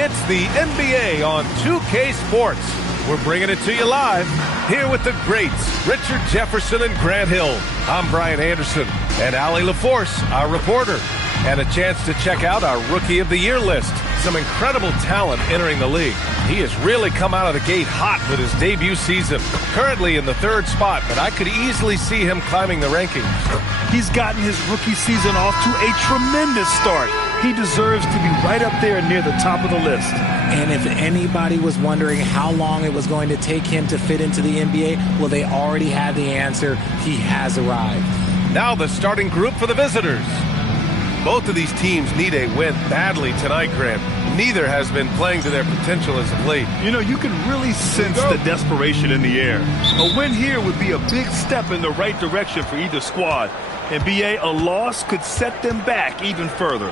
It's the NBA on 2K Sports. We're bringing it to you live, here with the greats, Richard Jefferson and Grant Hill. I'm Brian Anderson, and Allie LaForce, our reporter. And a chance to check out our Rookie of the Year list. Some incredible talent entering the league. He has really come out of the gate hot with his debut season. Currently in the 3rd spot, but I could easily see him climbing the rankings. He's gotten his rookie season off to a tremendous start. He deserves to be right up there near the top of the list. And if anybody was wondering how long it was going to take him to fit into the NBA, well, they already had the answer. He has arrived. Now the starting group for the visitors. Both of these teams need a win badly tonight, Grant. Neither has been playing to their potential as of late. You know, you can really sense the desperation in the air. A win here would be a big step in the right direction for either squad. And BA, a loss could set them back even further.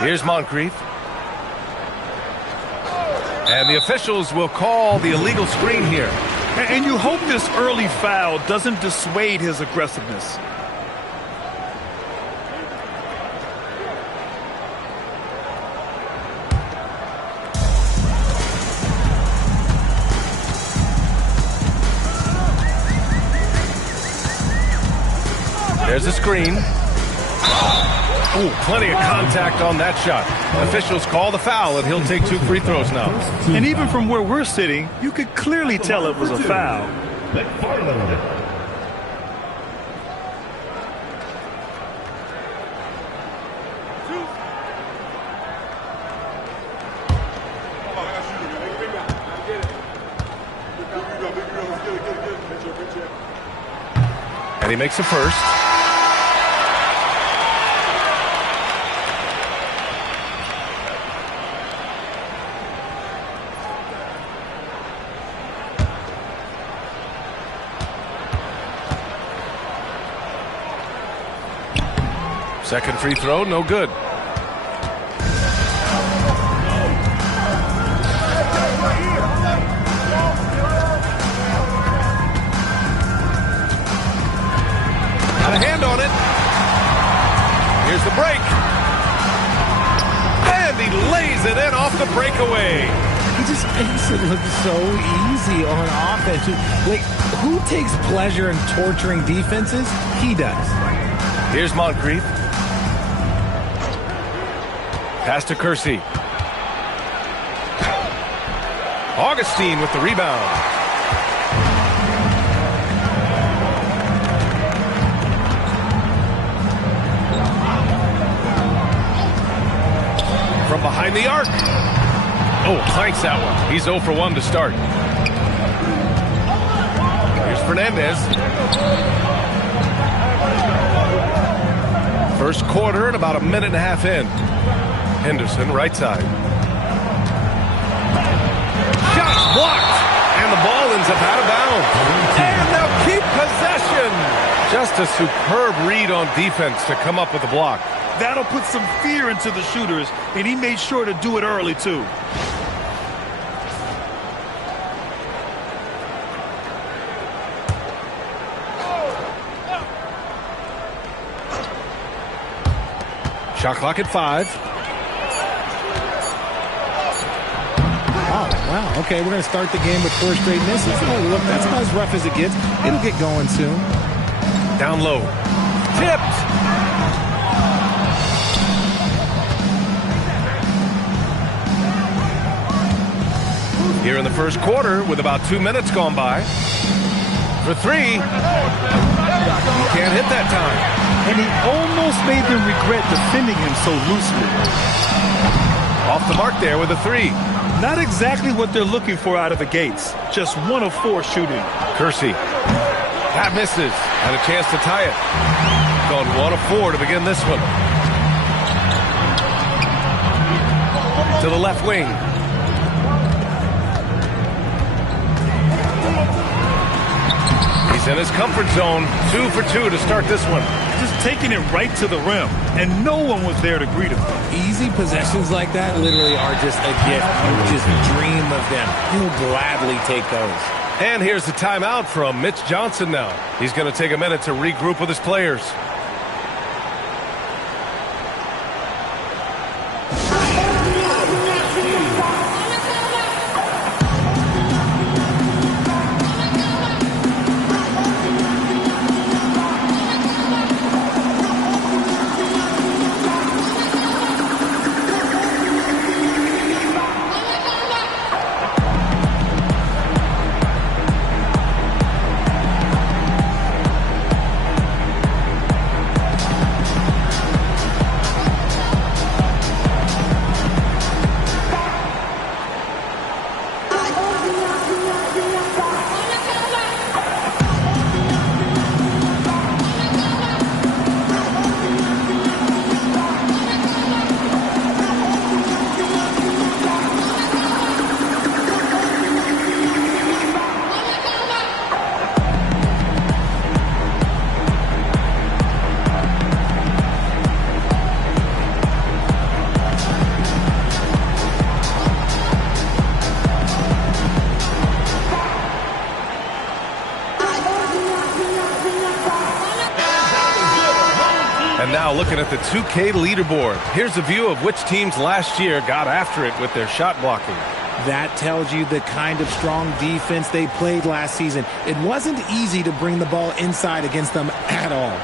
Here's Moncrief. And the officials will call the illegal screen here. And you hope this early foul doesn't dissuade his aggressiveness. There's a screen. Ooh, plenty of contact on that shot. Officials call the foul, and he'll take 2 free throws now. And even from where we're sitting, you could clearly tell it was a foul. And he makes a first. Second free throw, no good. Got a hand on it. Here's the break. And he lays it in off the breakaway. He just makes it look so easy on offense. Like, who takes pleasure in torturing defenses? He does. Here's Moncrief. Pass to Kersey. Augustine with the rebound. From behind the arc. Oh, clanks that one. He's 0 for 1 to start. Here's Fernandez. First quarter and about a minute and a half in. Henderson, right side. Shots blocked, and the ball ends up out of bounds. And they'll keep possession. Just a superb read on defense to come up with the block. That'll put some fear into the shooters, and he made sure to do it early, too. Shot clock at 5. Oh, wow. Okay, we're going to start the game with 4 straight misses. Oh, look, that's about as rough as it gets. It'll get going soon. Down low. Tipped. Here in the first quarter with about 2 minutes gone by. For 3. You can't hit that time. And he almost made them regret defending him so loosely. Off the mark there with a 3. Not exactly what they're looking for out of the gates. Just 1 of 4 shooting. Kersey. That misses. Had a chance to tie it. Gone 1 of 4 to begin this one. To the left wing. He's in his comfort zone. 2 for 2 to start this one. Just taking it right to the rim, and no one was there to greet him. Easy possessions like that literally are just a gift. You just dream of them. He'll gladly take those. And here's the timeout from Mitch Johnson now. He's going to take a minute to regroup with his players. Now looking at the 2K leaderboard. Here's a view of which teams last year got after it with their shot blocking. That tells you the kind of strong defense they played last season. It wasn't easy to bring the ball inside against them at all.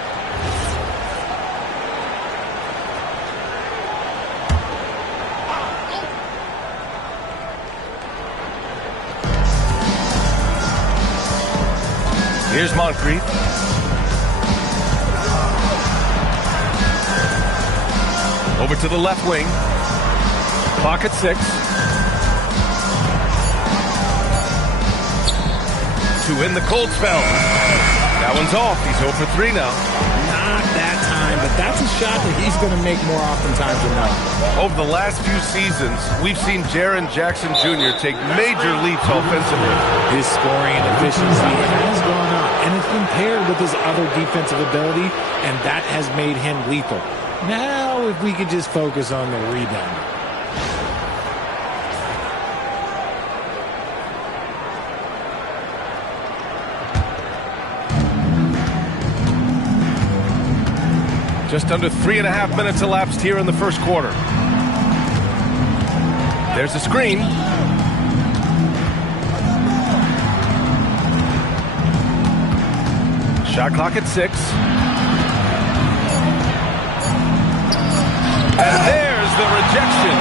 Here's Moncrief. Over to the left wing. Clock at 6. To win the cold spell. That one's off. He's 0 for 3 now. Not that time, but that's a shot that he's going to make more oftentimes than not. Over the last few seasons, we've seen Jaren Jackson Jr. take major leaps offensively. His scoring and efficiency has gone up, and it's been paired with his other defensive ability, and that has made him lethal. Now, if we could just focus on the rebound. Just under 3.5 minutes elapsed here in the first quarter. There's a screen. Shot clock at 6. And there's the rejection.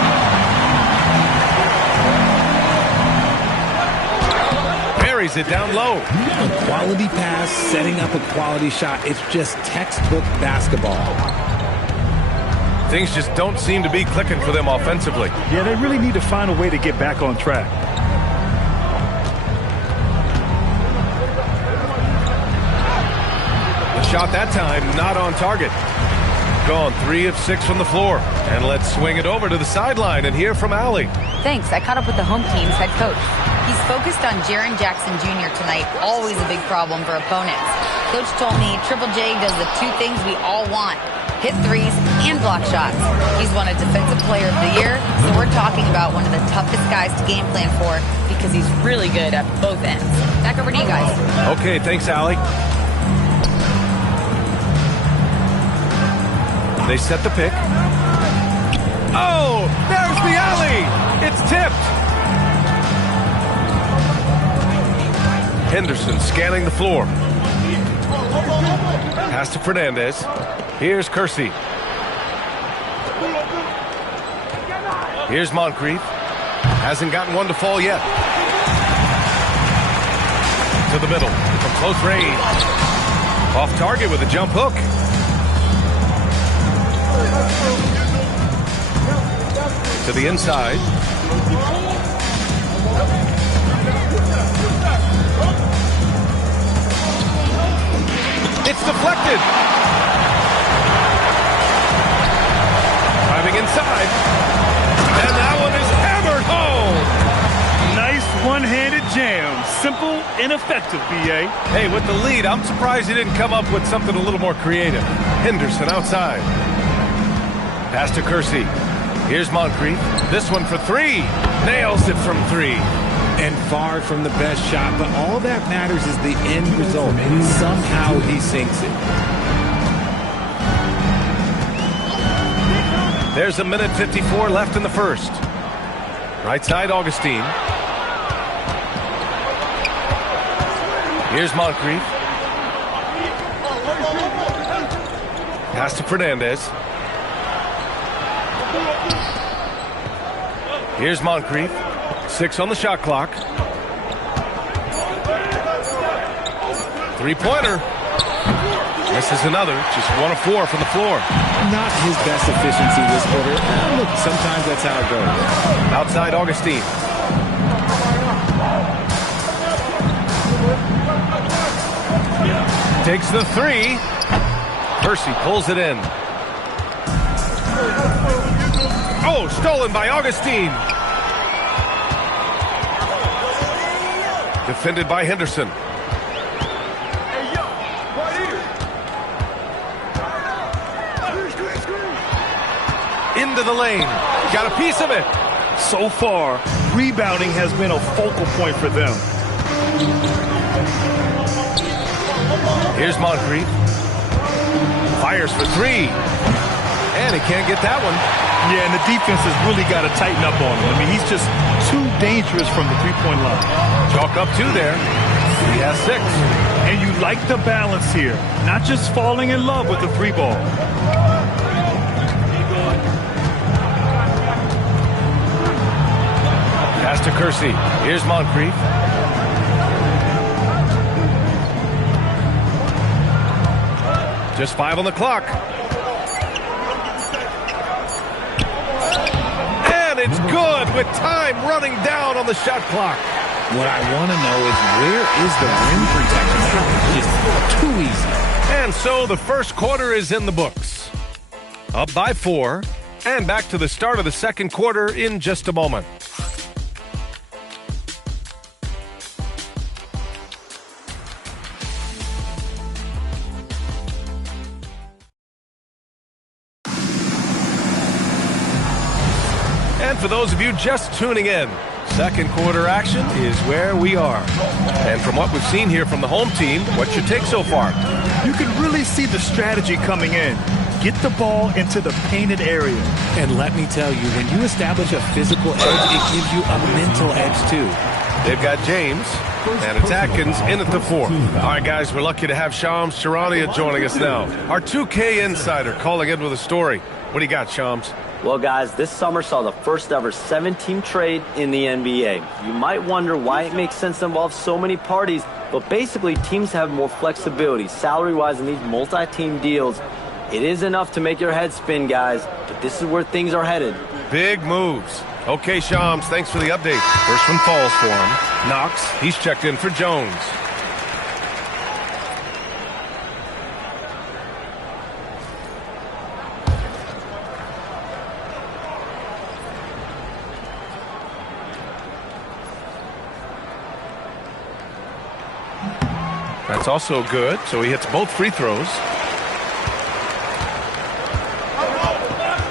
Buries it down low. A quality pass, setting up a quality shot. It's just textbook basketball. Things just don't seem to be clicking for them offensively. Yeah, they really need to find a way to get back on track. The shot that time, not on target. Gone 3 of 6 from the floor. And let's swing it over to the sideline and hear from Allie. Thanks. I caught up with the home team's head coach. He's focused on Jaren Jackson Jr. tonight, always a big problem for opponents. Coach told me Triple J does the 2 things we all want: hit threes and block shots. He's won a Defensive Player of the Year, so we're talking about one of the toughest guys to game plan for because he's really good at both ends. Back over to you guys. Okay, thanks, Allie. They set the pick. Oh, there's the alley. It's tipped. Henderson scanning the floor. Pass to Fernandez. Here's Kersey. Here's Moncrief. Hasn't gotten one to fall yet. To the middle from close range. Off target with a jump hook. To the inside. It's deflected. Driving inside. And that one is hammered home. Nice one-handed jam. Simple and effective, B.A. Hey, with the lead, I'm surprised he didn't come up with something a little more creative. Henderson outside. Pass to Kersey. Here's Moncrief. This one for 3. Nails it from 3. And far from the best shot, but all that matters is the end result. Somehow he sinks it. There's a minute 54 left in the first. Right side, Augustine. Here's Moncrief. Pass to Fernandez. Here's Moncrief. 6 on the shot clock. 3-pointer. Misses another. Just 1 of 4 from the floor. Not his best efficiency this quarter. Look, sometimes that's how it goes. Outside Augustine. Takes the 3. Kersey pulls it in. Oh, stolen by Augustine. Defended by Henderson. Into the lane. Got a piece of it. So far, rebounding has been a focal point for them. Here's Moncrief. Fires for three. And he can't get that one. Yeah, and the defense has really got to tighten up on him. I mean, he's just too dangerous from the three-point line. Chalk up two there. He has 6. And you like the balance here. Not just falling in love with the three ball. Pass to Kersey. Here's Moncrief. Just 5 on the clock. And it's good with time running down on the shot clock. What I want to know is where is the rim protection? That was just too easy. And so the first quarter is in the books. Up by 4. And back to the start of the second quarter in just a moment. And for those of you just tuning in, second quarter action is where we are. And from what we've seen here from the home team, what's your take so far? You can really see the strategy coming in. Get the ball into the painted area. And let me tell you, when you establish a physical edge, it gives you a mental edge too. They've got James, and it's Atkins in at the 4. All right, guys, we're lucky to have Shams Charania joining us now. Our 2K insider calling in with a story. What do you got, Shams? Well, guys, this summer saw the first ever 7-team trade in the NBA. You might wonder why it makes sense to involve so many parties, but basically teams have more flexibility salary-wise in these multi-team deals. It is enough to make your head spin, guys, but this is where things are headed. Big moves. Okay, Shams, thanks for the update. First one falls for him. Knox, he's checked in for Jones. That's also good, so he hits both free throws.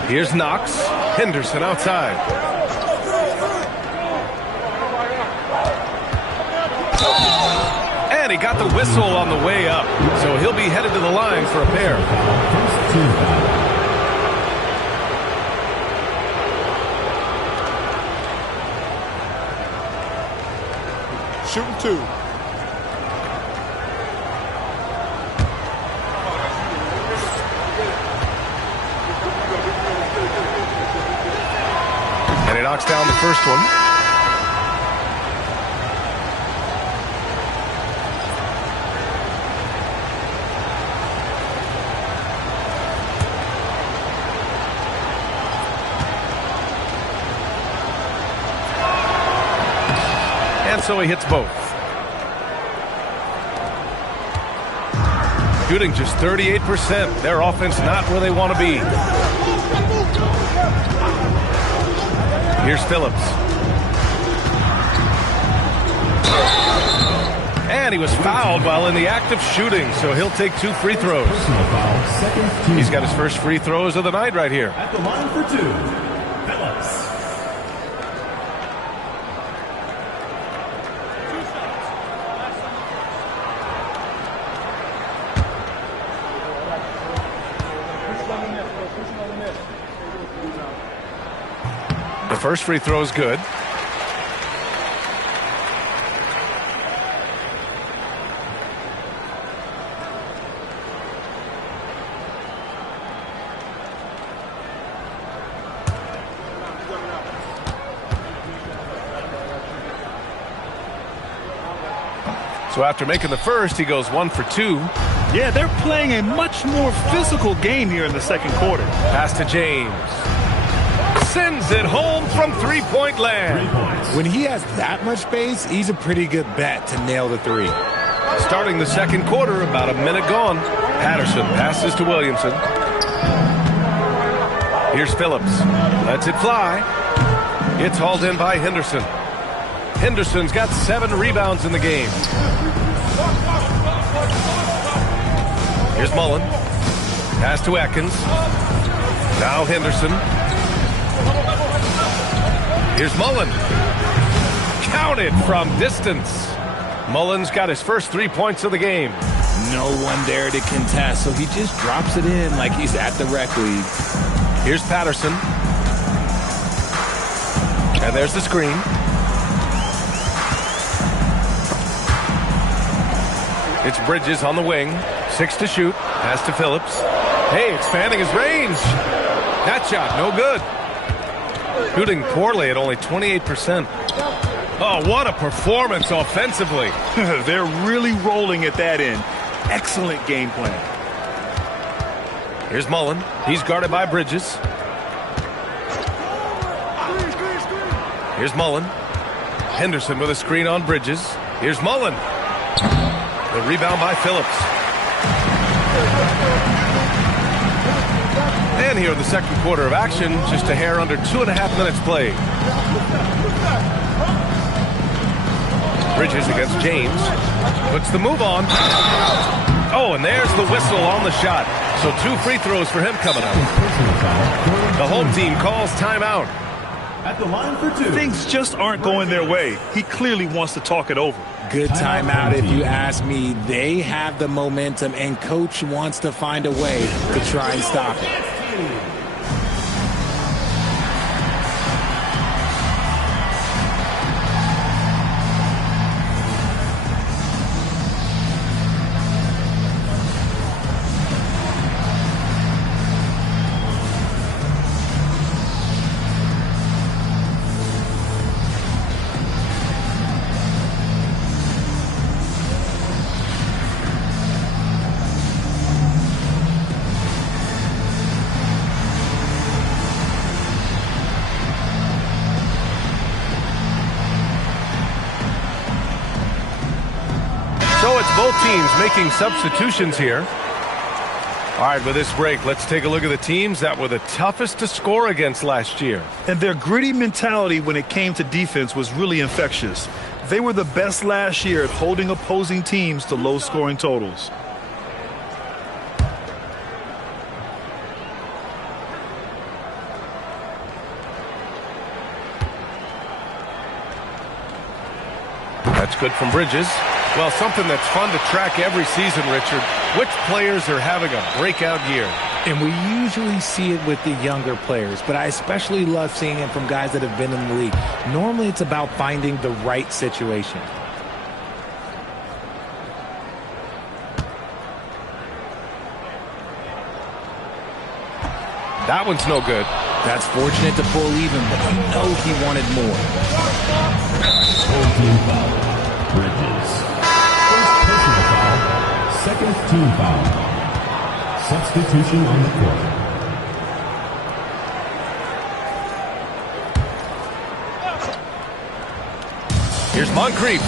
Here's Knox. Henderson outside. And he got the whistle on the way up, so he'll be headed to the line for a pair. Shooting 2. And he knocks down the first one. And so he hits both. Shooting just 38%. Their offense not where they want to be. Here's Phillips. And he was fouled while in the act of shooting, so he'll take 2 free throws. He's got his first free throws of the night right here. At the line for 2, Phillips. The first free throw is good. So after making the first, he goes 1 for 2. Yeah, they're playing a much more physical game here in the second quarter. Pass to James. Sends it home from three-point land. When he has that much space, he's a pretty good bet to nail the 3. Starting the second quarter, about a minute gone. Patterson passes to Williamson. Here's Phillips. Lets it fly. It's hauled in by Henderson. Henderson's got 7 rebounds in the game. Here's Mullen. Pass to Atkins. Now Henderson. Here's Mullen. Counted from distance. Mullen's got his first 3 points of the game. No one there to contest, so he just drops it in like he's at the rec league. Here's Patterson. And there's the screen. It's Bridges on the wing. 6 to shoot. Pass to Phillips. Hey, expanding his range. That shot, no good. Shooting poorly at only 28%. Oh, what a performance offensively. They're really rolling at that end. Excellent game plan. Here's Mullen. He's guarded by Bridges. Here's Mullen. Henderson with a screen on Bridges. Here's Mullen. The rebound by Phillips. And here in the second quarter of action, just a hair under 2.5 minutes played. Bridges against James. Puts the move on. Oh, and there's the whistle on the shot. So 2 free throws for him coming up. The home team calls timeout. At the line for 2. Things just aren't going their way. He clearly wants to talk it over. Good timeout if you ask me. They have the momentum, and Coach wants to find a way to try and stop it. So it's both teams making substitutions here. All right, with this break, let's take a look at the teams that were the toughest to score against last year. And their gritty mentality when it came to defense was really infectious. They were the best last year at holding opposing teams to low-scoring totals. That's good from Bridges. Well, something that's fun to track every season, Richard. Which players are having a breakout year? And we usually see it with the younger players, but I especially love seeing it from guys that have been in the league. Normally, it's about finding the right situation. That one's no good. That's fortunate to pull even, but you know he wanted more. Home team foul. Bridges. First personal foul. Second team foul. Substitution on the court. Here's Moncrief.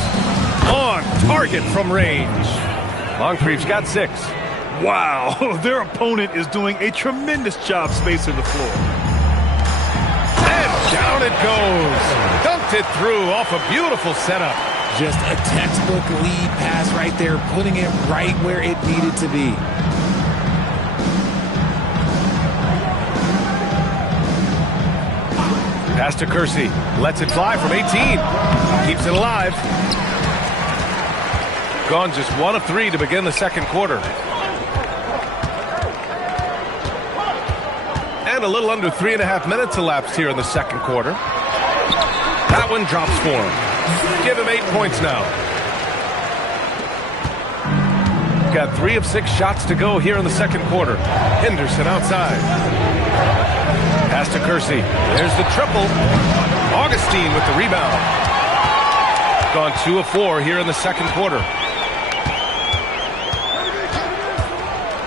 On target from range. Moncrief's got 6. Wow, their opponent is doing a tremendous job spacing the floor. And down it goes. Dunked it through off a beautiful setup. Just a textbook lead pass right there, putting it right where it needed to be. Pass to Kersey. Lets it fly from 18. Keeps it alive. Gone just 1 of 3 to begin the second quarter. And a little under 3.5 minutes elapsed here in the second quarter. That one drops for him. Give him 8 points now. Got 3 of 6 shots to go here in the second quarter. Henderson outside. Pass to Kersey. There's the triple. Augustine with the rebound. Gone 2 of 4 here in the second quarter.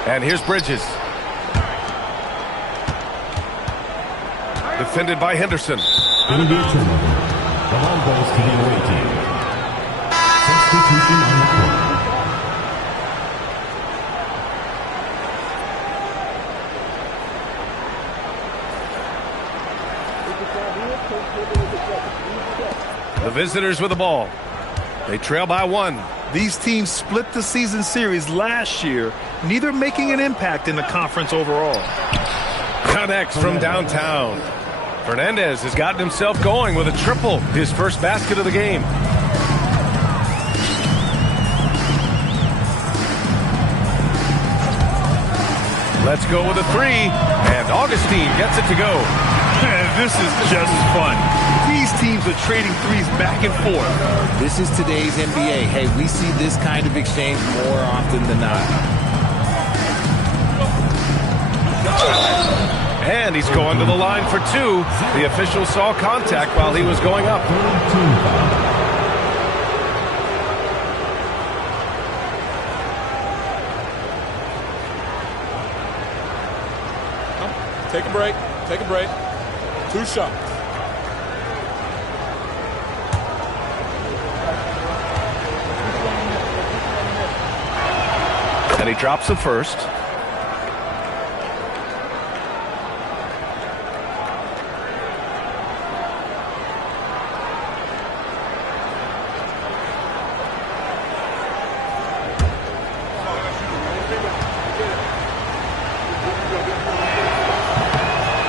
And here's Bridges. Defended by Henderson. It'll be a turnover. The ball goes to the away team. Substitution on the court. The visitors with the ball. They trail by 1. These teams split the season series last year, neither making an impact in the conference overall. Connects from downtown. Fernandez has gotten himself going with a triple, his first basket of the game. Let's go with a three, and Augustine gets it to go. This is just fun. These teams are trading threes back and forth. This is today's NBA. Hey, we see this kind of exchange more often than not. And he's going to the line for two. The official saw contact while he was going up. Take a break. Take a break. 2 shots. And he drops the first.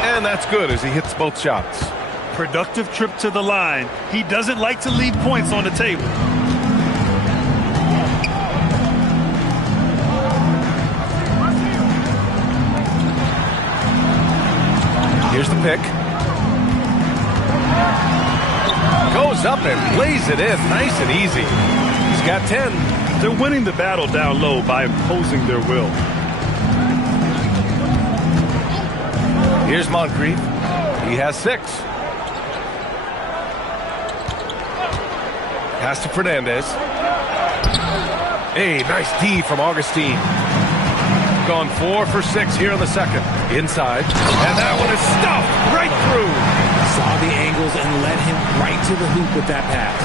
And that's good as he hits both shots. Productive trip to the line. He doesn't like to leave points on the table. Here's the pick. Goes up and lays it in nice and easy. He's got 10. They're winning the battle down low by imposing their will. Here's Moncrief. He has 6. Pass to Fernandez. Hey, nice D from Augustine. Gone 4 for 6 here in the second. Inside. And that one is stuffed right through. Saw the angles and led him right to the hoop with that pass.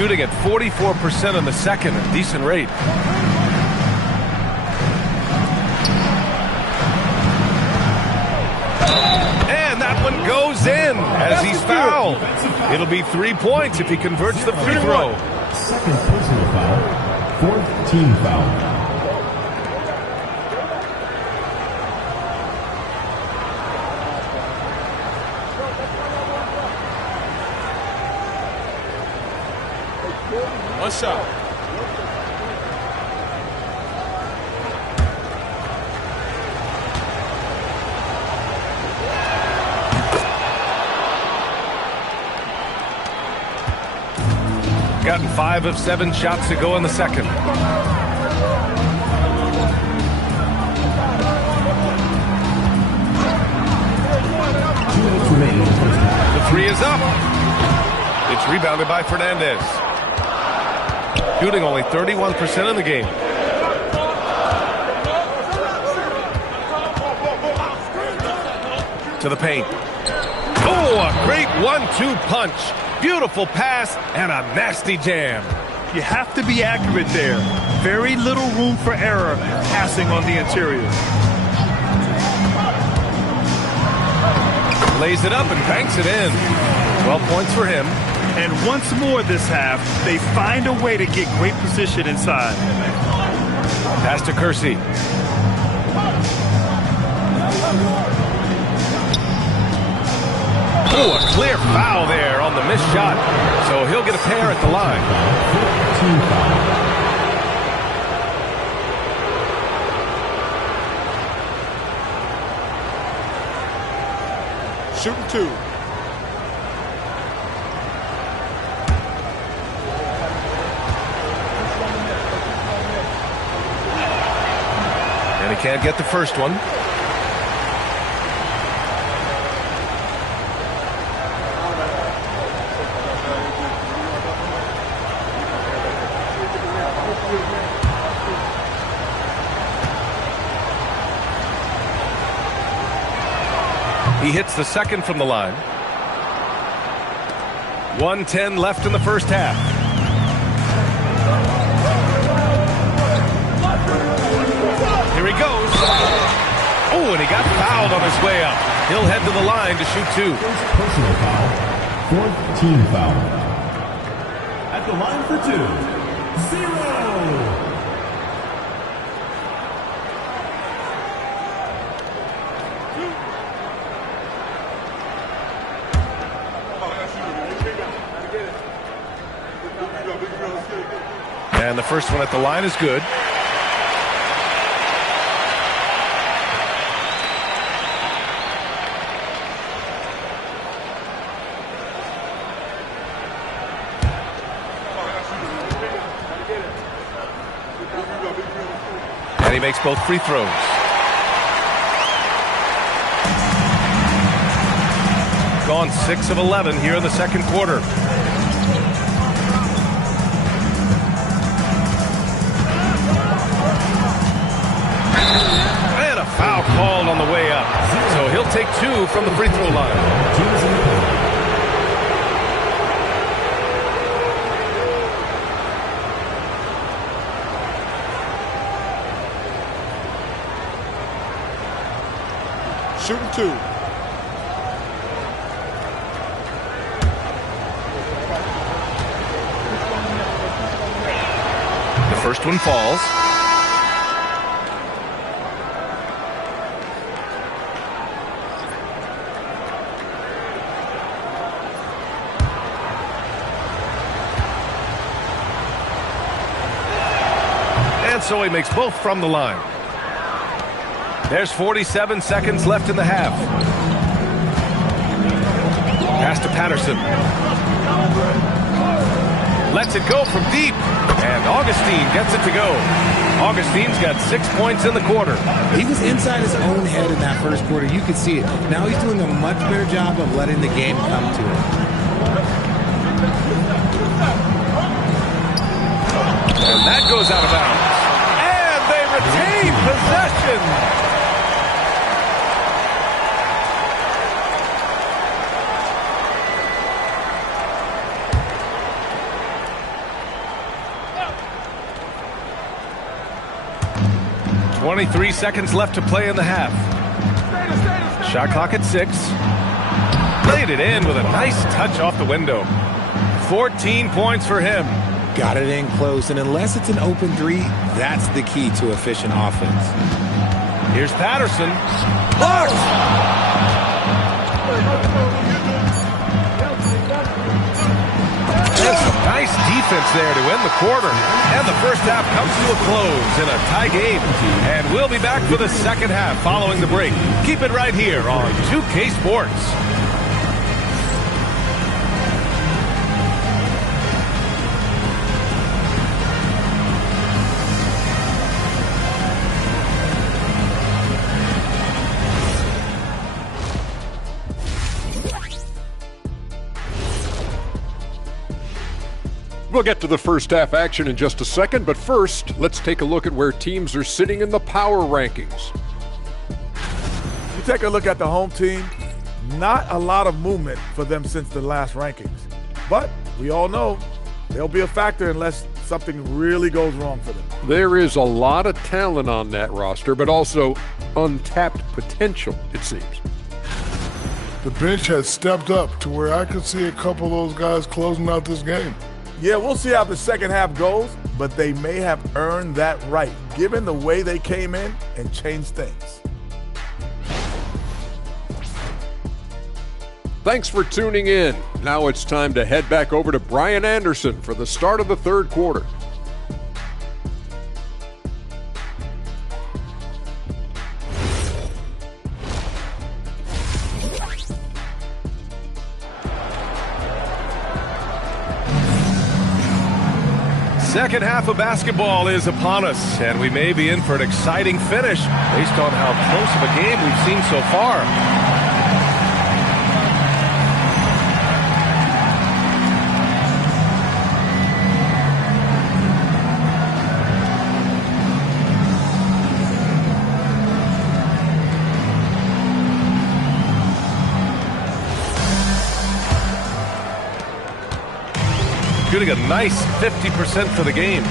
Shooting at 44% in the second, a decent rate. And that one goes in as he's fouled. It'll be 3 points if he converts the free throw. Second personal foul. 4th team foul. One shot. Gotten 5 of 7 shots to go in the second. The three is up. It's rebounded by Fernandez. Shooting only 31% in the game. To the paint. Oh, a great 1-2 punch. Beautiful pass and a nasty jam. You have to be accurate there. Very little room for error passing on the interior. Lays it up and banks it in. 12 points for him. And once more this half, they find a way to get great position inside. Pass to Kersey. Oh, a clear foul there on the missed shot. So he'll get a pair at the line. Shooting 2. And he can't get the first one. He hits the second from the line. 1:10 left in the first half. Here he goes. Oh, and he got fouled on his way up. He'll head to the line to shoot 2. Personal foul. 4th team foul. At the line for 2. 0. And the first one at the line is good. he makes both free throws. Gone 6 of 11 here in the second quarter. And a foul called on the way up. So he'll take 2 from the free throw line. Shooting 2. The first one falls. And so he makes both from the line. There's 47 seconds left in the half. Pass to Patterson. Lets it go from deep. And Augustine gets it to go. Augustine's got 6 points in the quarter. He was inside his own head in that first quarter. You could see it. Now he's doing a much better job of letting the game come to him. And that goes out of bounds. And they retain possession. 23 seconds left to play in the half. Shot clock at 6. Played it in with a nice touch off the window. 14 points for him. Got it in close, and unless it's an open 3, that's the key to efficient offense. Here's Patterson. Blocked! And some nice defense there to end the quarter. And the first half comes to a close in a tie game. And we'll be back for the second half following the break. Keep it right here on 2K Sports. We'll get to the first half action in just a second, but first, let's take a look at where teams are sitting in the power rankings. You take a look at the home team, not a lot of movement for them since the last rankings. But we all know they'll be a factor unless something really goes wrong for them. There is a lot of talent on that roster, but also untapped potential, it seems. The bench has stepped up to where I could see a couple of those guys closing out this game. Yeah, we'll see how the second half goes, but they may have earned that right, given the way they came in and changed things. Thanks for tuning in. Now it's time to head back over to Brian Anderson for the start of the third quarter. Second half of basketball is upon us, and we may be in for an exciting finish based on how close of a game we've seen so far. Getting a nice 50% for the game.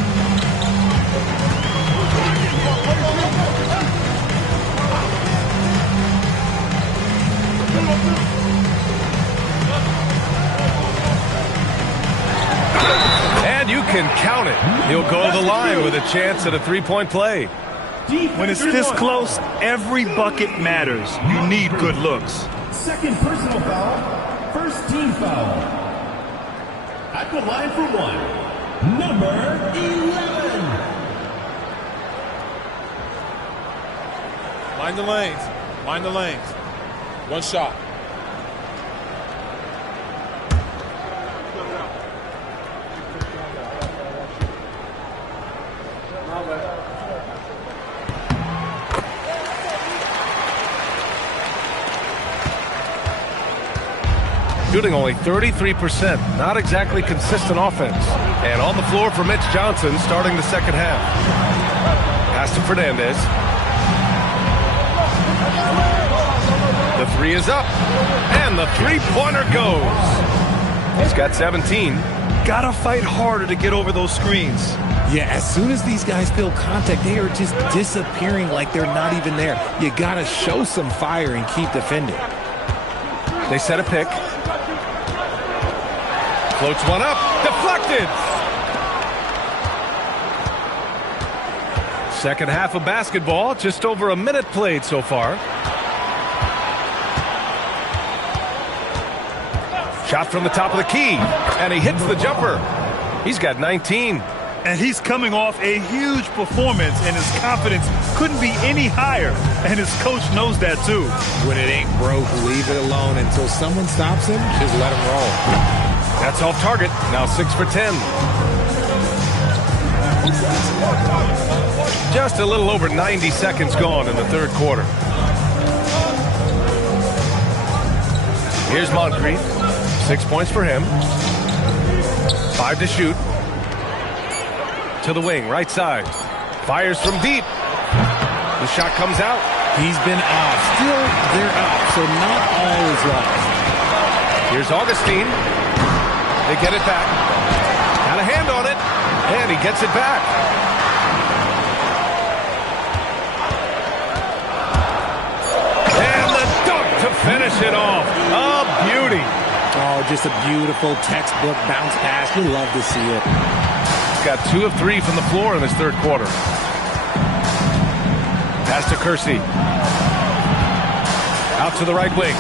And you can count it. He'll go to the line with a chance at a three-point play. When it's this close, every bucket matters. You need good looks. Second personal foul, first team foul. At the line for one, number 11. Mind the lanes. Mind the lanes. One shot. shooting only 33%. Not exactly consistent offense. And on the floor for Mitch Johnson starting the second half. Pass to Fernandez. The three is up. And the three-pointer goes. He's got 17. Gotta fight harder to get over those screens. Yeah, as soon as these guys feel contact, they are just disappearing like they're not even there. You gotta show some fire and keep defending. They set a pick. Floats one up. Deflected. Second half of basketball. Just over a minute played so far. Shot from the top of the key. And he hits the jumper. He's got 19. And he's coming off a huge performance, and his confidence couldn't be any higher. And his coach knows that, too. When it ain't broke, leave it alone until someone stops him. Just let him roll. That's off target. Now 6 for 10. Just a little over 90 seconds gone in the third quarter. Here's Moncrief. 6 points for him. 5 to shoot. To the wing, right side. Fires from deep. The shot comes out. He's been off. Still, they're up, so not all is lost. Here's Augustine. They get it back. Got a hand on it, and he gets it back. And the dunk to finish it off. A beauty. Oh, just a beautiful textbook bounce pass. You love to see it. He's got 2 of 3 from the floor in this third quarter. Pass to Kersey. Out to the right wing.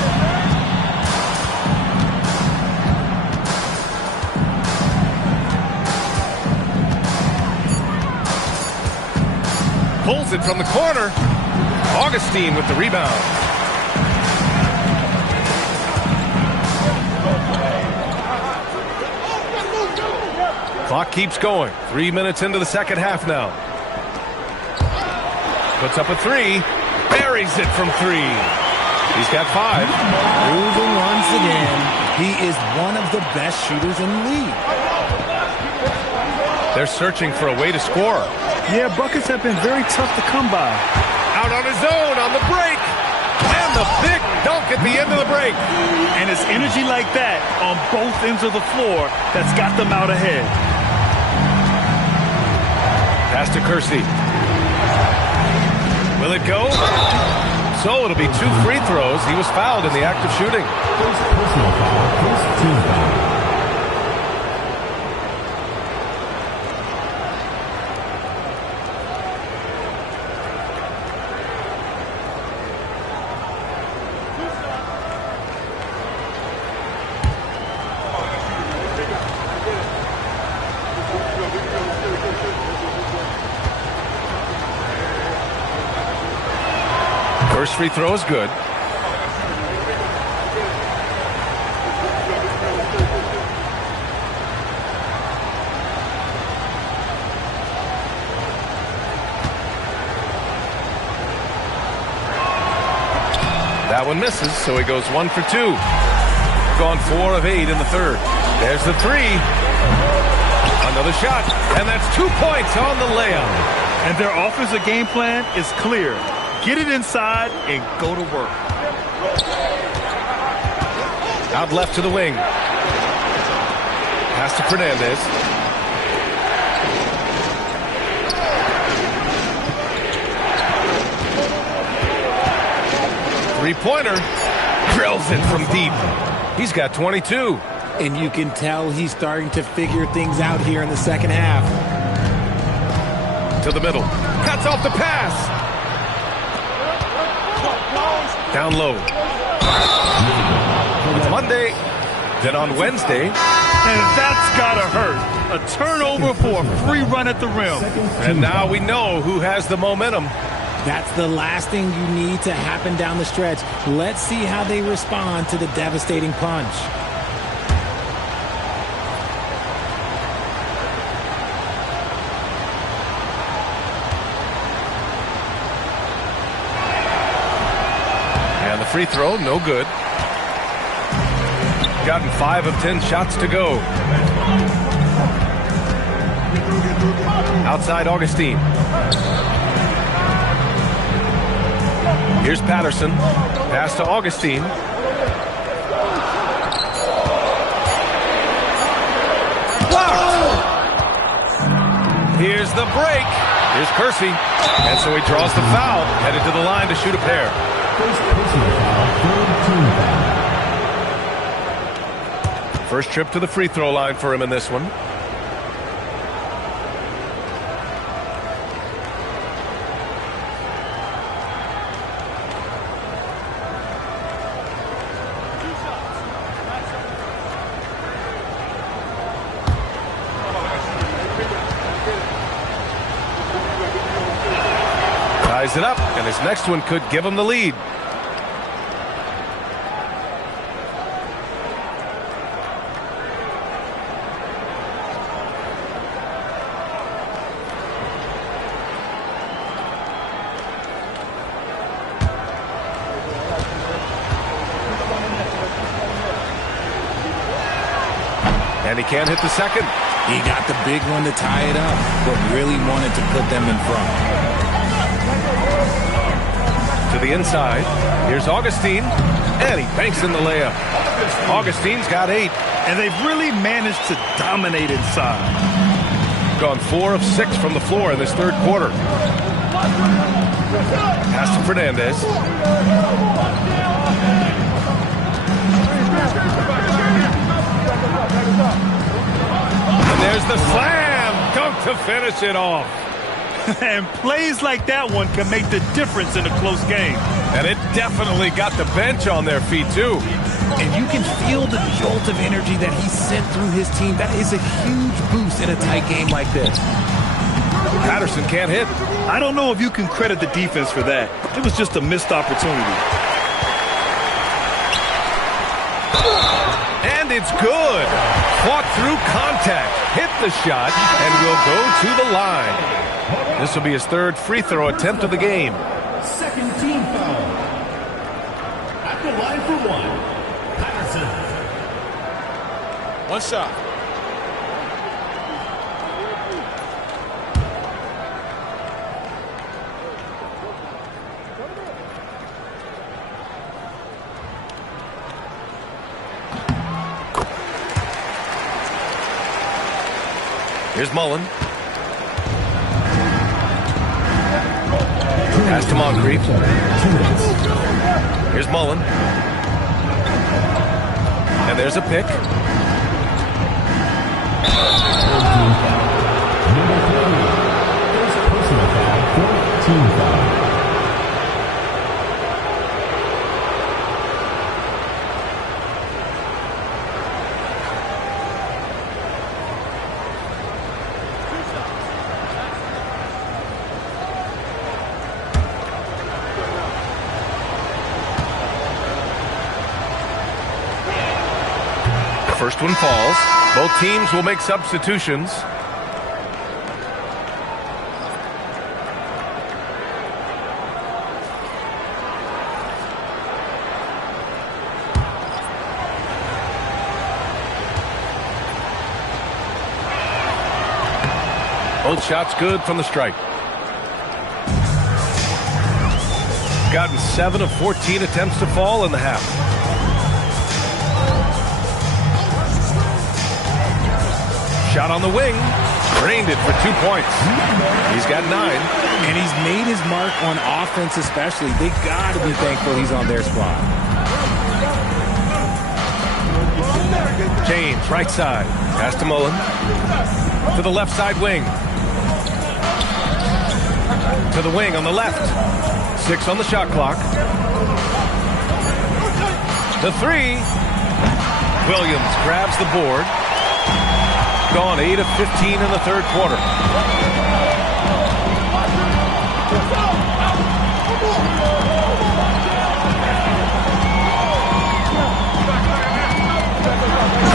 Pulls it from the corner. Augustine with the rebound. Clock keeps going. 3 minutes into the second half now. Puts up a three. Buries it from 3. He's got 5. Moving once again. He is one of the best shooters in the league. They're searching for a way to score. Yeah, buckets have been very tough to come by. Out on his own on the break. And the big dunk at the end of the break. And it's energy like that on both ends of the floor that's got them out ahead. Pass to Kersey. Will it go? So it'll be 2 free throws. He was fouled in the act of shooting. Personal foul, first team foul. First free throw is good. That one misses, so he goes 1 for 2. Gone 4 of 8 in the third. There's the 3. Another shot, and that's 2 points on the layup. And their offensive game plan is clear. Get it inside and go to work. Out left to the wing. Pass to Fernandez. Three-pointer. Drills it from deep. He's got 22. And you can tell he's starting to figure things out here in the second half. To the middle. Cuts off the pass. Down low. It's Monday, then on Wednesday. And that's gotta hurt. A turnover for a free run at the rim. And now we know who has the momentum. That's the last thing you need to happen down the stretch. Let's see how they respond to the devastating punch. Free throw, no good. gotten 5 of 10 shots to go. Outside Augustine. Here's Patterson. Pass to Augustine. Blocked. Here's the break. Here's Kersey. And so he draws the foul. Headed to the line to shoot a pair. First trip to the free throw line for him in this one. Ties it up, and his next one could give him the lead. And he can't hit the second. He got the big one to tie it up, but really wanted to put them in front. To the inside. Here's Augustine. And he banks in the layup. Augustine's got 8. And they've really managed to dominate inside. Gone 4 of 6 from the floor in this third quarter. Pass to Fernandez. And there's the slam dunk to finish it off. And plays like that one can make the difference in a close game. And it definitely got the bench on their feet, too. And you can feel the jolt of energy that he sent through his team. That is a huge boost in a tight game like this. Patterson can't hit. I don't know if you can credit the defense for that. It was just a missed opportunity. And it's good. Fought through contact, hit the shot, and will go to the line. This will be his third free throw attempt of the game. Second team foul. At the line for 1, Patterson. One shot. Here's Mullen. Pass to Moncrief. Here's Mullen. And there's a pick. Personal foul, team foul. First one falls. Both teams will make substitutions. Both shots good from the stripe. Gotten 7 of 14 attempts to fall in the half. Shot on the wing. Drained it for 2 points. He's got 9. And he's made his mark on offense especially. They got to be thankful he's on their squad. James, right side. Pass to Mullen. To the left side wing. To the wing on the left. 6 on the shot clock. The 3. Williams grabs the board. Gone 8 of 15 in the third quarter.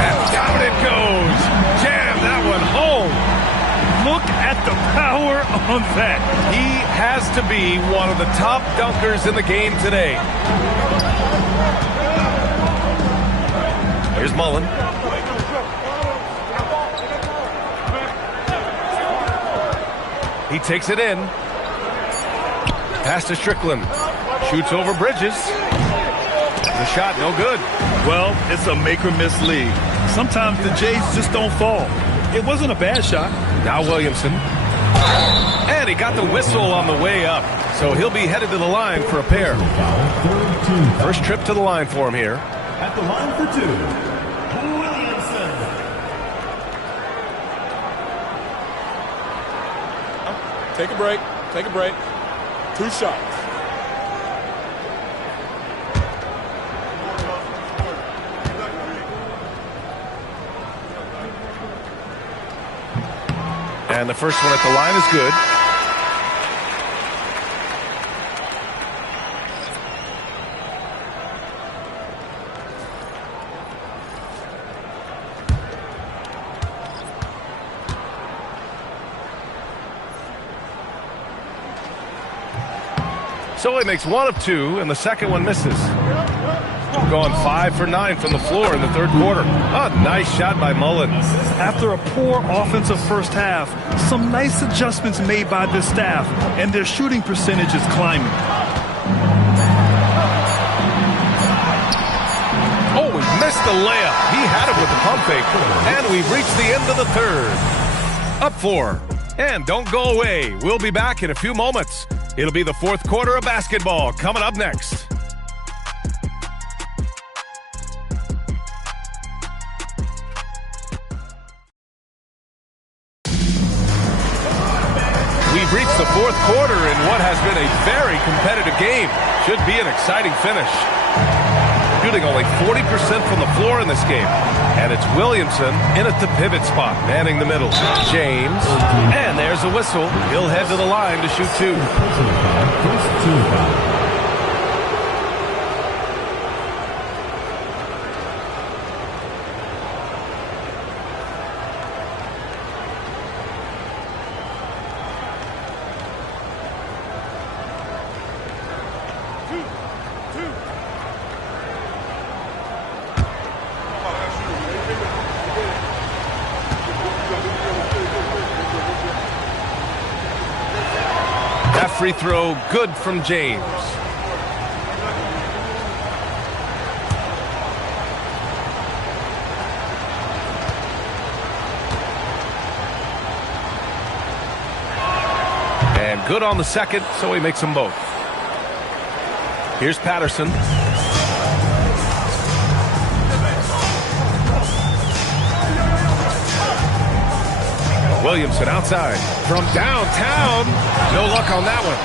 And down it goes. Jam that one home. Look at the power on that. He has to be one of the top dunkers in the game today. Here's Mullen. He takes it in. Pass to Strickland. Shoots over Bridges. The shot, no good. Well, it's a make-or-miss league. Sometimes the Jays just don't fall. It wasn't a bad shot. Now Williamson. And he got the whistle on the way up. So he'll be headed to the line for a pair. First trip to the line for him here. At the line for 2, Williamson. Take a break. Take a break. 2 shots. And the first one at the line is good. So he makes 1 of 2, and the second one misses. Going 5 for 9 from the floor in the third quarter. A nice shot by Mullen. After a poor offensive first half, some nice adjustments made by this staff, and their shooting percentage is climbing. Oh, he missed the layup. He had it with the pump fake. And we've reached the end of the third. Up 4. And don't go away. We'll be back in a few moments. It'll be the fourth quarter of basketball coming up next. We've reached the fourth quarter in what has been a very competitive game. Should be an exciting finish. Shooting only 40% from the floor in this game. And it's Williamson in at the pivot spot, manning the middle. James, and there's a whistle. He'll head to the line to shoot 2. That free throw good from James. And good on the second, so he makes them both. Here's Patterson. Williamson outside from downtown. No luck on that one.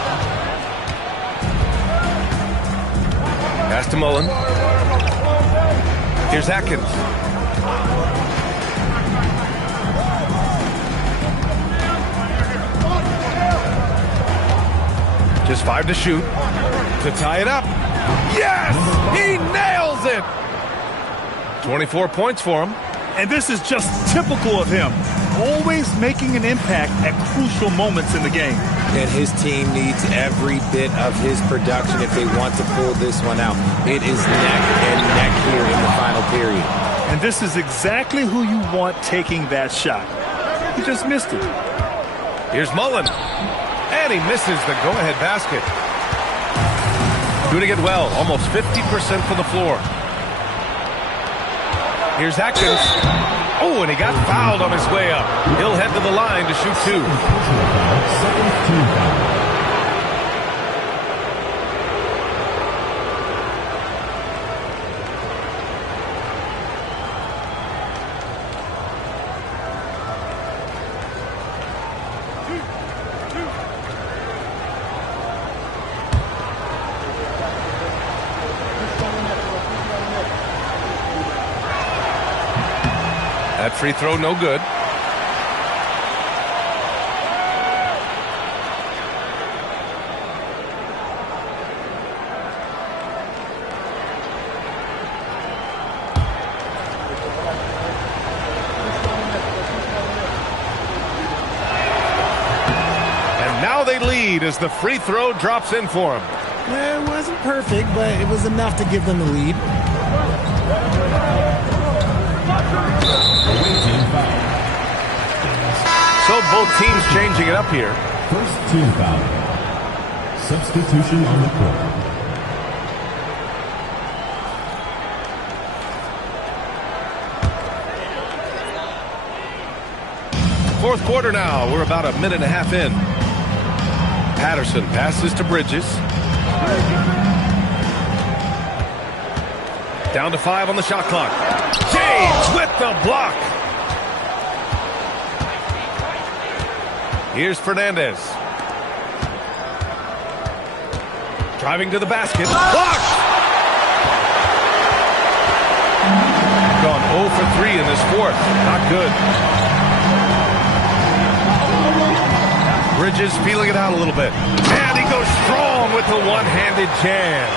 Pass to Mullen. Here's Atkins. Just 5 to shoot. To tie it up. Yes! He nails it! 24 points for him. And this is just typical of him. Always making an impact at crucial moments in the game. And his team needs every bit of his production if they want to pull this one out. It is neck and neck here in the final period. And this is exactly who you want taking that shot. He just missed it. Here's Mullen. And he misses the go-ahead basket. Doing it well. Almost 50% from the floor. Here's Atkins. Oh, and he got fouled on his way up. He'll head to the line to shoot 2. That free throw no good. And now they lead as the free throw drops in for him. Well, it wasn't perfect, but it was enough to give them the lead. showed both teams changing it up here. First team foul. Substitution on the court. Fourth quarter now. We're about a minute and a half in. Patterson passes to Bridges. Down to 5 on the shot clock. James with the block. Here's Fernandez. Driving to the basket. Blocked! Gone 0 for 3 in this fourth. Not good. Bridges feeling it out a little bit. And he goes strong with the one-handed jam.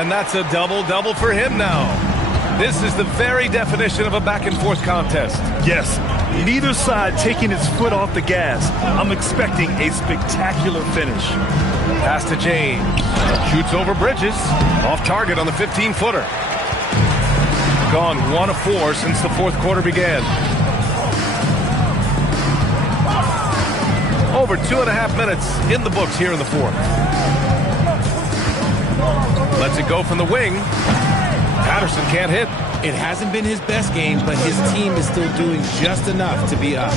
And that's a double-double for him now. This is the very definition of a back-and-forth contest. Yes, neither side taking its foot off the gas. I'm expecting a spectacular finish. Pass to James. Shoots over Bridges. Off target on the 15-footer. Gone 1 of 4 since the fourth quarter began. Over 2.5 minutes in the books here in the fourth. Lets it go from the wing. Patterson can't hit. It hasn't been his best game, but his team is still doing just enough to be up.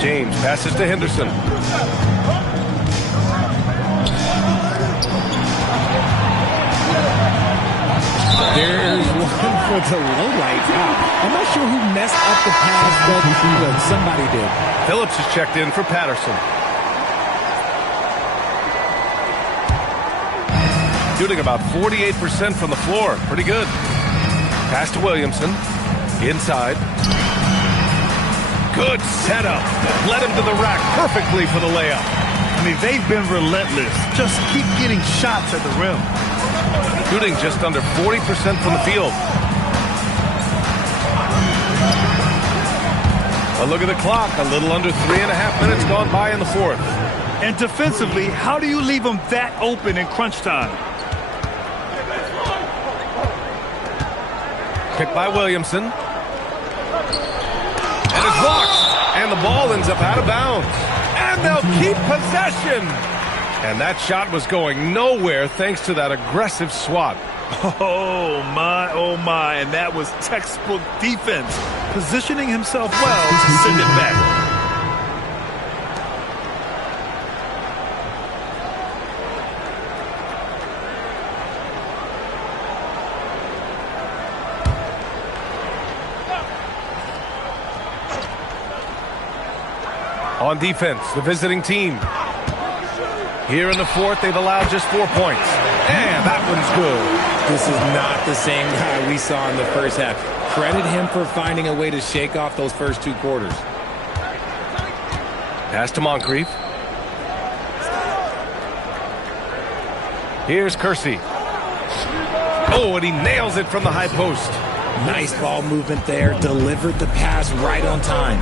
James passes to Henderson. There's one for the low light. Wow. I'm not sure who messed up the pass, but somebody did. Phillips is checked in for Patterson. Shooting about 48% from the floor. Pretty good. Pass to Williamson. Inside. Good setup. Led him to the rack perfectly for the layup. I mean, they've been relentless. Just keep getting shots at the rim. Shooting just under 40% from the field. A look at the clock. A little under 3.5 minutes gone by in the fourth. And defensively, how do you leave them that open in crunch time? Picked by Williamson. And it's blocked. And the ball ends up out of bounds. And they'll keep possession. And that shot was going nowhere thanks to that aggressive swat. Oh, my. And that was textbook defense. Positioning himself well to send it back. On defense, the visiting team. Here in the fourth, they've allowed just 4 points. And that one's good. This is not the same guy we saw in the first half. Credit him for finding a way to shake off those first 2 quarters. Pass to Moncrief. Here's Kersey. Oh, and he nails it from the high post. Nice ball movement there. Delivered the pass right on time.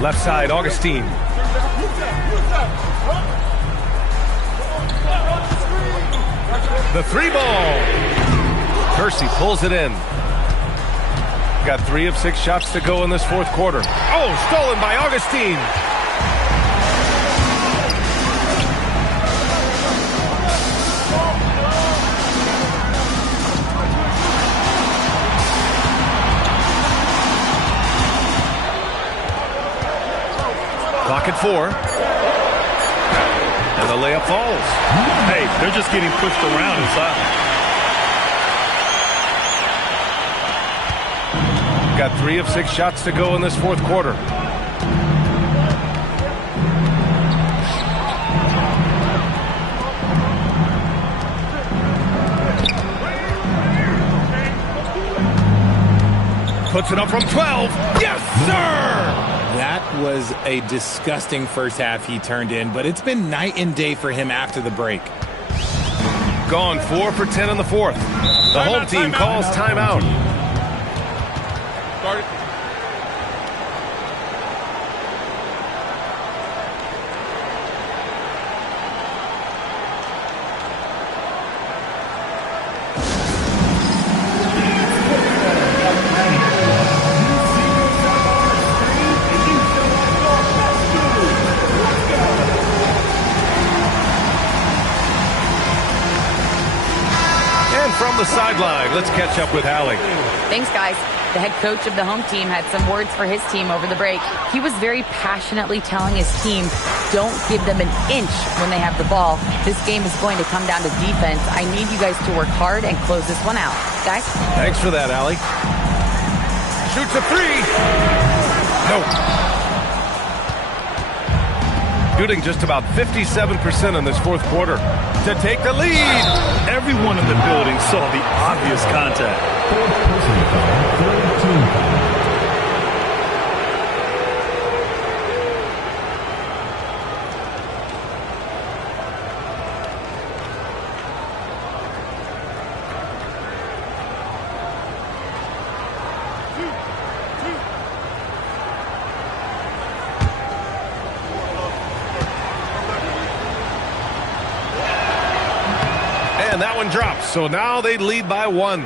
Left side, Augustine. The 3 ball. Kersey pulls it in. Got 3 of 6 shots to go in this fourth quarter. Oh, stolen by Augustine. Clock at 4. And the layup falls. Hey, they're just getting pushed around inside. Got 3 of 6 shots to go in this fourth quarter. Puts it up from 12. Yes, sir! That was a disgusting first half he turned in, but it's been night and day for him after the break. Gone 4 for 10 in the fourth. The home team calls timeout. Start it. from the sideline. Let's catch up with Allie. Thanks, guys. The head coach of the home team had some words for his team over the break. He was very passionately telling his team, don't give them an inch when they have the ball. This game is going to come down to defense. I need you guys to work hard and close this one out. Guys? Thanks for that, Allie. Shoots a three. No. Shooting just about 57% in this fourth quarter to take the lead. Everyone in the building saw the obvious contact. Fourth personal foul, third team foul. And that one drops, so now they lead by one.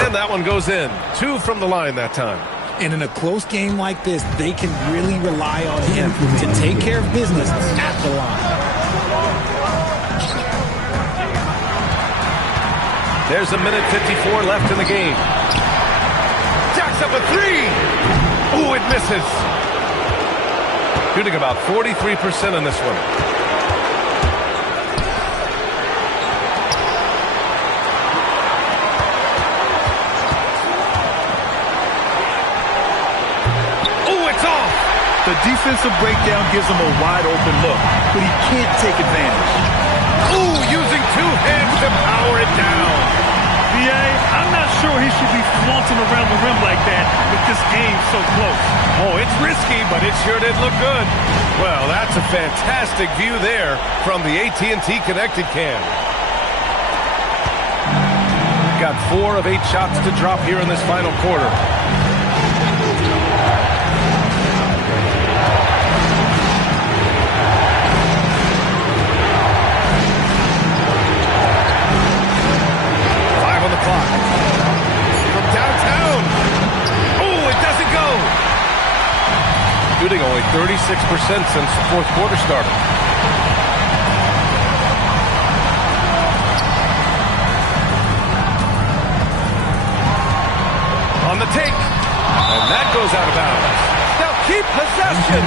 And that one goes in. 2 from the line that time. And in a close game like this, they can really rely on him to take care of business at the line. There's a minute 54 left in the game. Jacks up a three. Ooh, it misses. Shooting about 43% on this one. Ooh, it's off. The defensive breakdown gives him a wide open look, but he can't take advantage. Ooh, using 2 hands to power it down. BA, I'm not sure he should be flaunting around the rim like that with this game so close. Oh, it's risky, but it sure did look good. Well, that's a fantastic view there from the AT&T Connected Cam. Got 4 of 8 shots to drop here in this final quarter. Clock. From downtown. Oh, it doesn't go. Shooting only 36% since the fourth quarter started. On the take. And that goes out of bounds. They'll keep possession.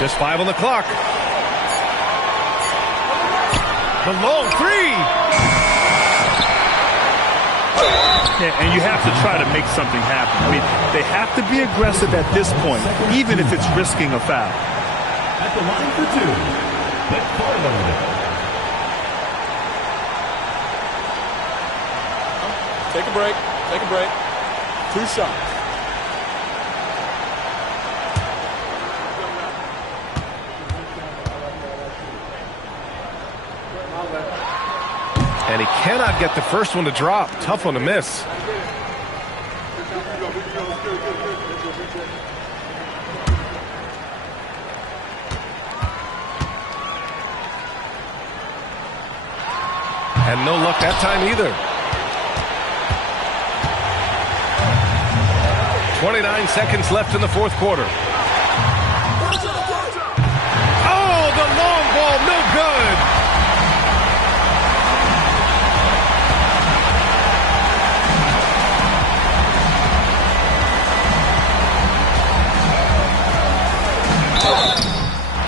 Just 5 on the clock. The long three. Yeah, and you have to try to make something happen. I mean, they have to be aggressive at this point, even if it's risking a foul. At the line for 2, McFarland. Take a break. Take a break. 2 shots. And he cannot get the first one to drop. Tough one to miss. And no luck that time either. 29 seconds left in the fourth quarter. Oh, the long ball, no good.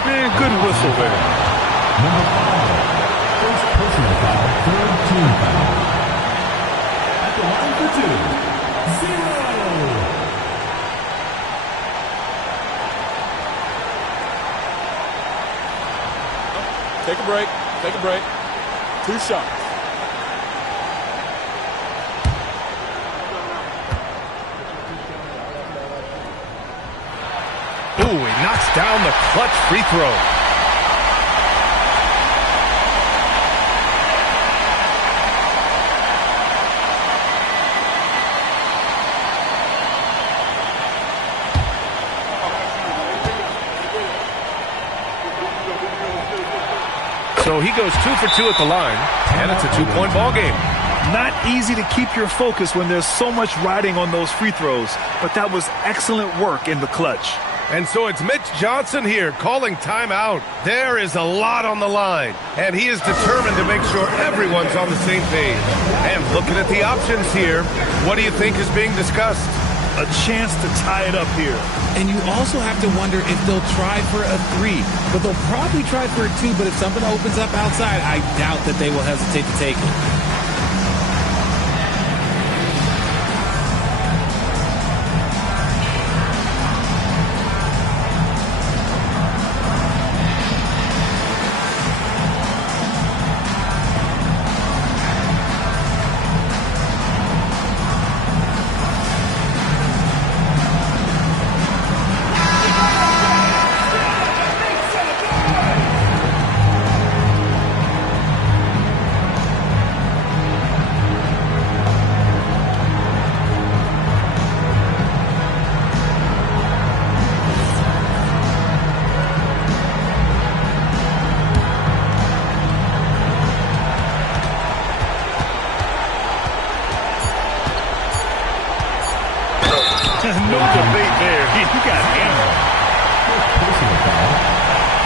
Man, good whistle there. Number 5, first personal foul, third team foul. At the line for 2, 0. Take a break. Take a break. 2 shots. Ooh, he knocks down the clutch free throw. So he goes 2 for 2 at the line, and it's a 2-point ball game. Not easy to keep your focus when there's so much riding on those free throws, but that was excellent work in the clutch. And so it's Mitch Johnson here calling timeout. There is a lot on the line, and he is determined to make sure everyone's on the same page. And looking at the options here, what do you think is being discussed? A chance to tie it up here. And you also have to wonder if they'll try for a 3. But they'll probably try for a 2, but if something opens up outside, I doubt that they will hesitate to take it. No debate there. He got hammered. Personal foul.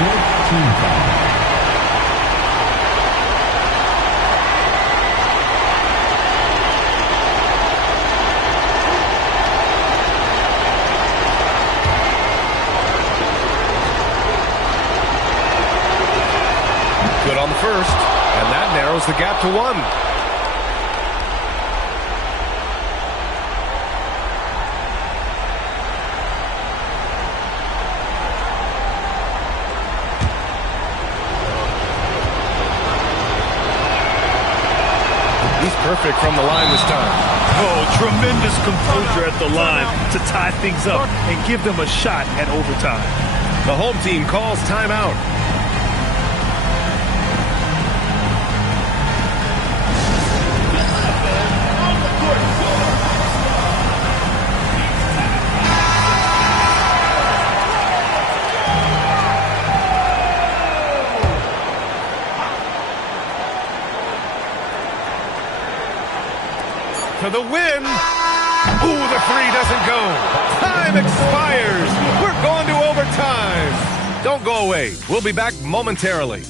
14 foul. Good on the first, and that narrows the gap to 1. Perfect from the line this time. Oh, tremendous composure at the line to tie things up and give them a shot at overtime. The home team calls timeout. For the win. Ooh, the 3 doesn't go. Time expires. We're going to overtime. Don't go away. We'll be back momentarily.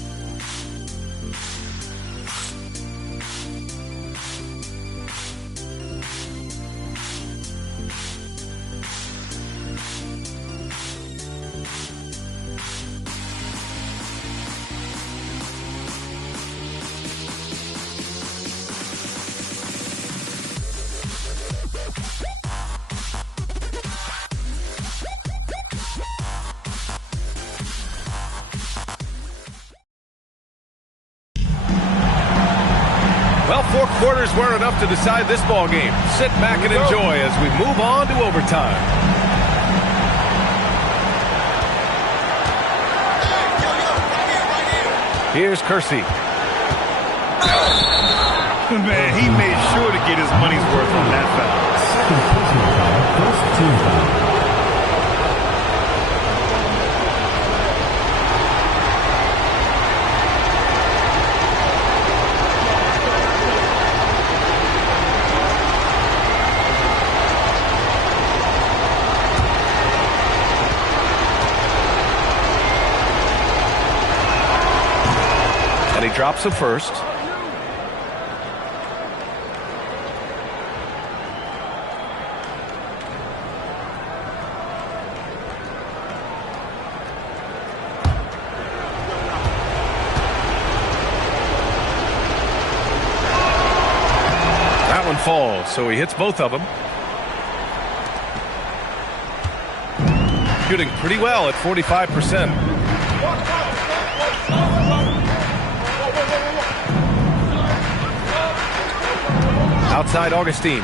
Well, 4 quarters were enough to decide this ball game. Sit back and enjoy as we move on to overtime. Here's Kersey. Man, he made sure to get his money's worth on that foul. Personal foul. First team foul. And he drops it first. That one falls, so he hits both of them. Shooting pretty well at 45%. Outside Augustine.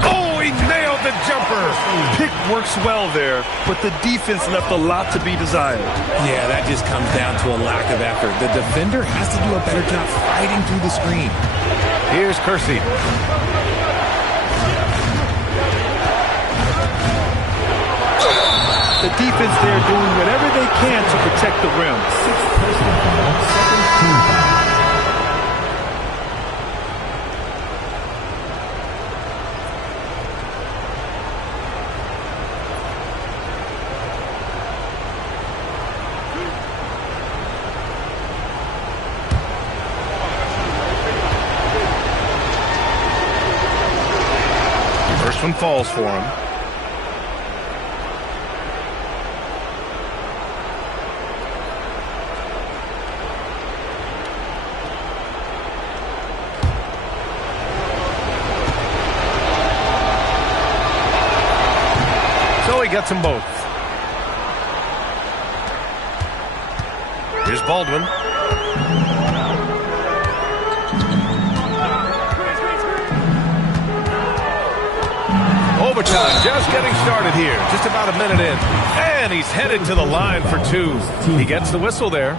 Oh, he nailed the jumper. Pick works well there, but the defense left a lot to be desired. Yeah, that just comes down to a lack of effort. The defender has to do a better job fighting through the screen. Here's Kersey. The defense there doing whatever they can to protect the rim. Sixth personal foul, second team foul. First one falls for him. So he gets them both. Here's Baldwin. Overtime just getting started here. Just about a minute in. And he's headed to the line for two. He gets the whistle there.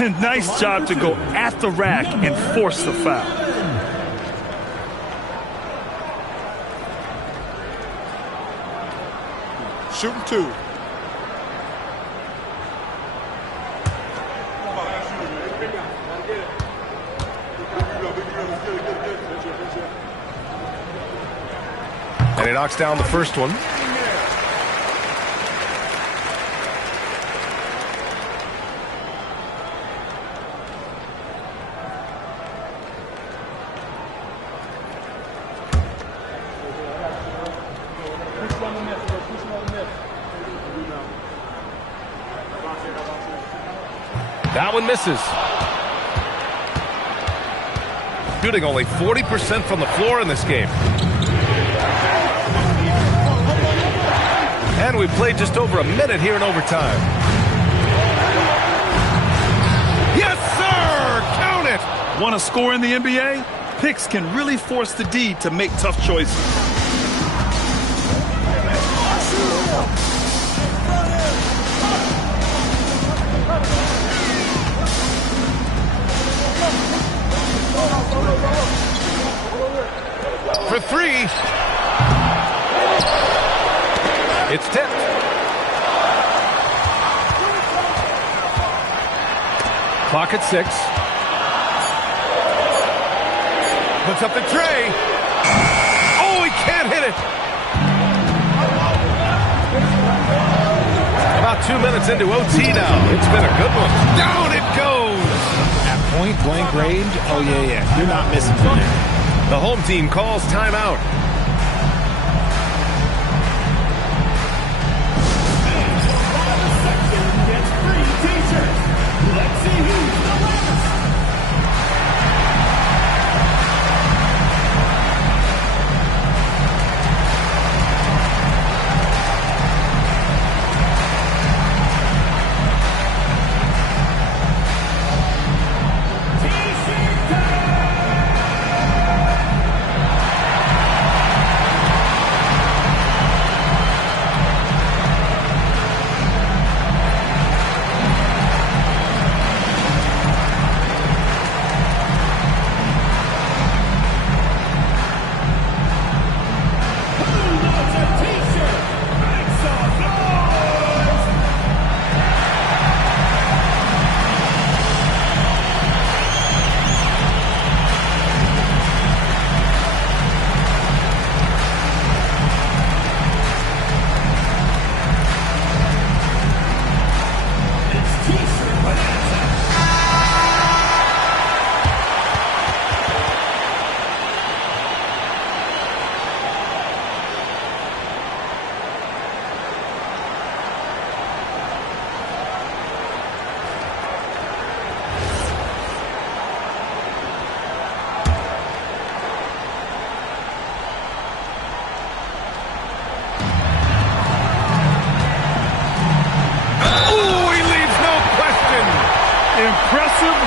Nice job to go at the rack and force the foul. Shooting two. And he knocks down the first one. That one misses. Shooting only 40% from the floor in this game. And we've played just over a minute here in overtime. Yes, sir! Count it! Want to score in the NBA? Picks can really force the D to make tough choices. For three. It's tipped. Clock at 6. Puts up the tray. Oh, he can't hit it. About 2 minutes into OT now. It's been a good one. Down it goes. At point blank range, oh yeah. You're not missing from there. The home team calls timeout. Let's see who's the last.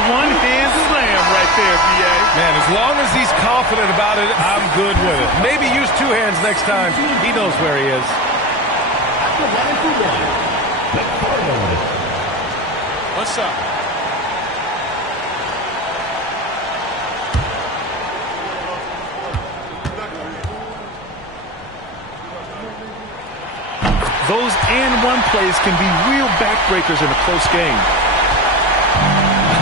One-hand slam right there, B.A. Man, as long as he's confident about it, I'm good with it. Maybe use two hands next time. He knows where he is. One shot. Those and-one plays can be real backbreakers in a close game.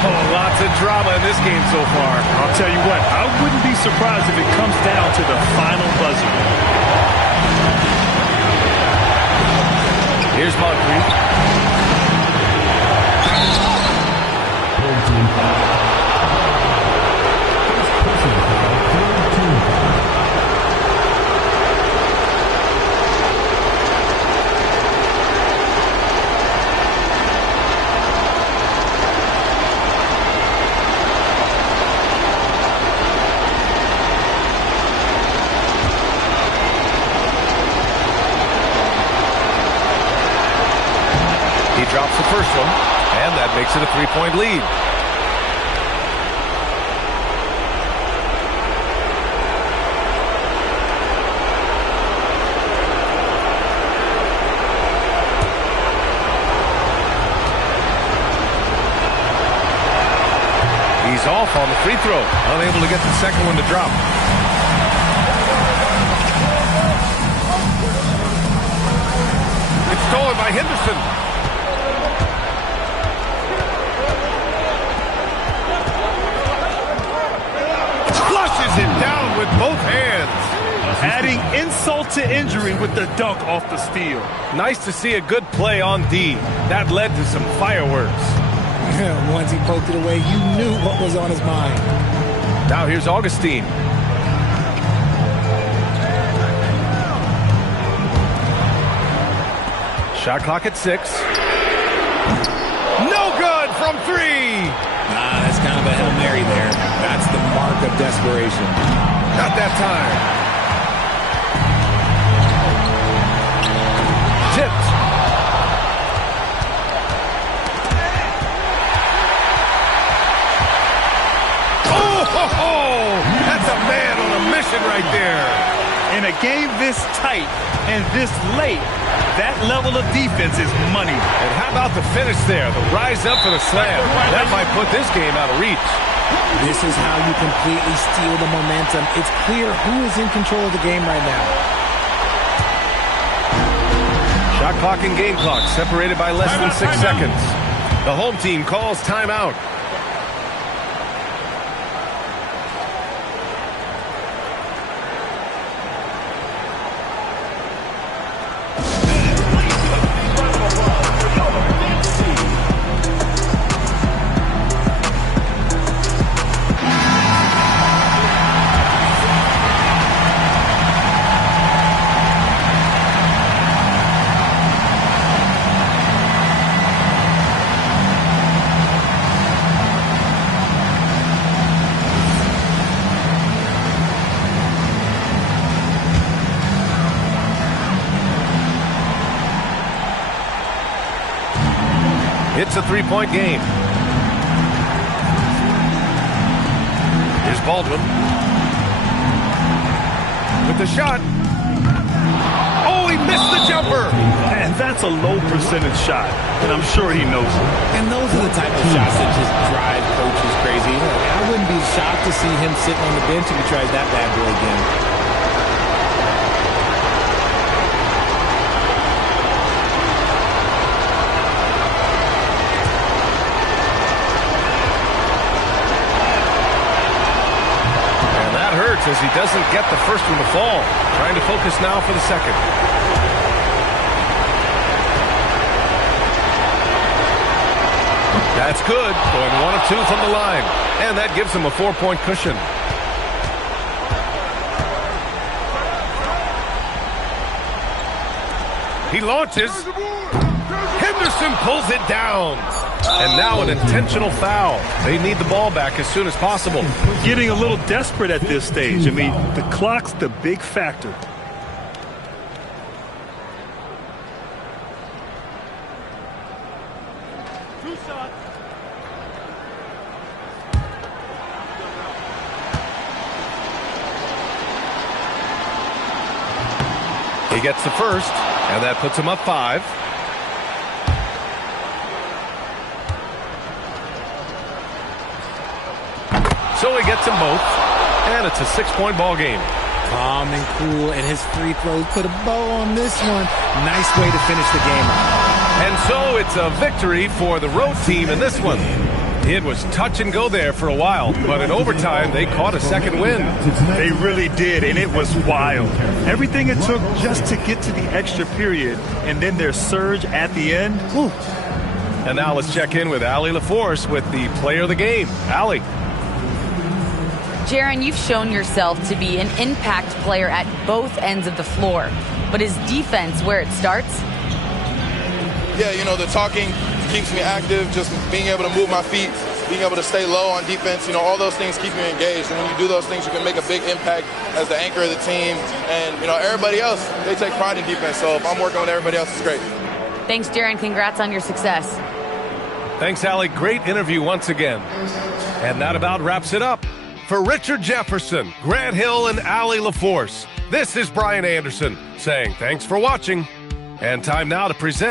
Oh, lots of drama in this game so far. I'll tell you what, I wouldn't be surprised if it comes down to the final buzzer. Here's Moncrief. Drops the first one, and that makes it a 3-point lead. He's off on the free throw, unable to get the second one to drop. It's stolen by Henderson. It down with both hands. Adding insult to injury with the dunk off the steal. Nice to see a good play on D. That led to some fireworks. Once he poked it away, you knew what was on his mind. Now here's Augustine. Shot clock at 6. No good from 3. That's kind of a Hail Mary there. That's the mark of desperation. Not that time. Tipped. Oh, that's a man on a mission right there. In a game this tight and this late, that level of defense is money. And how about the finish there? The rise up for the slam. That might put this game out of reach. This is how you completely steal the momentum. It's clear who is in control of the game right now. Shot clock and game clock separated by less than 6 seconds. The home team calls timeout. It's a 3-point game. Here's Baldwin. With the shot. Oh, he missed the jumper. And that's a low percentage shot. And I'm sure he knows it. And those are the type of shots that just drive coaches crazy. I wouldn't be shocked to see him sitting on the bench if he tries that bad boy again. As he doesn't get the first one to fall. Trying to focus now for the second. That's good. Going 1 of 2 from the line. And that gives him a 4-point cushion. He launches. Henderson pulls it down. And now an intentional foul. They need the ball back as soon as possible. Getting a little desperate at this stage. I mean, the clock's the big factor. He gets the first, and that puts him up 5. So he gets them both, and it's a 6-point ball game. Calm and cool, and his free throws put a bow on this one. Nice way to finish the game out. And so it's a victory for the road team in this one. It was touch and go there for a while, but in overtime, they caught a second win. They really did, and it was wild. Everything it took just to get to the extra period, and then their surge at the end. Whew. And now let's check in with Allie LaForce with the player of the game. Allie. Jaron, you've shown yourself to be an impact player at both ends of the floor. But is defense where it starts? Yeah, you know, the talking keeps me active, just being able to move my feet, being able to stay low on defense, you know, all those things keep you engaged. And when you do those things, you can make a big impact as the anchor of the team. And, you know, everybody else, they take pride in defense. So if I'm working with everybody else, it's great. Thanks, Jaron. Congrats on your success. Thanks, Allie. Great interview once again. And that about wraps it up. For Richard Jefferson, Grant Hill, and Allie LaForce, this is Brian Anderson saying thanks for watching. And time now to present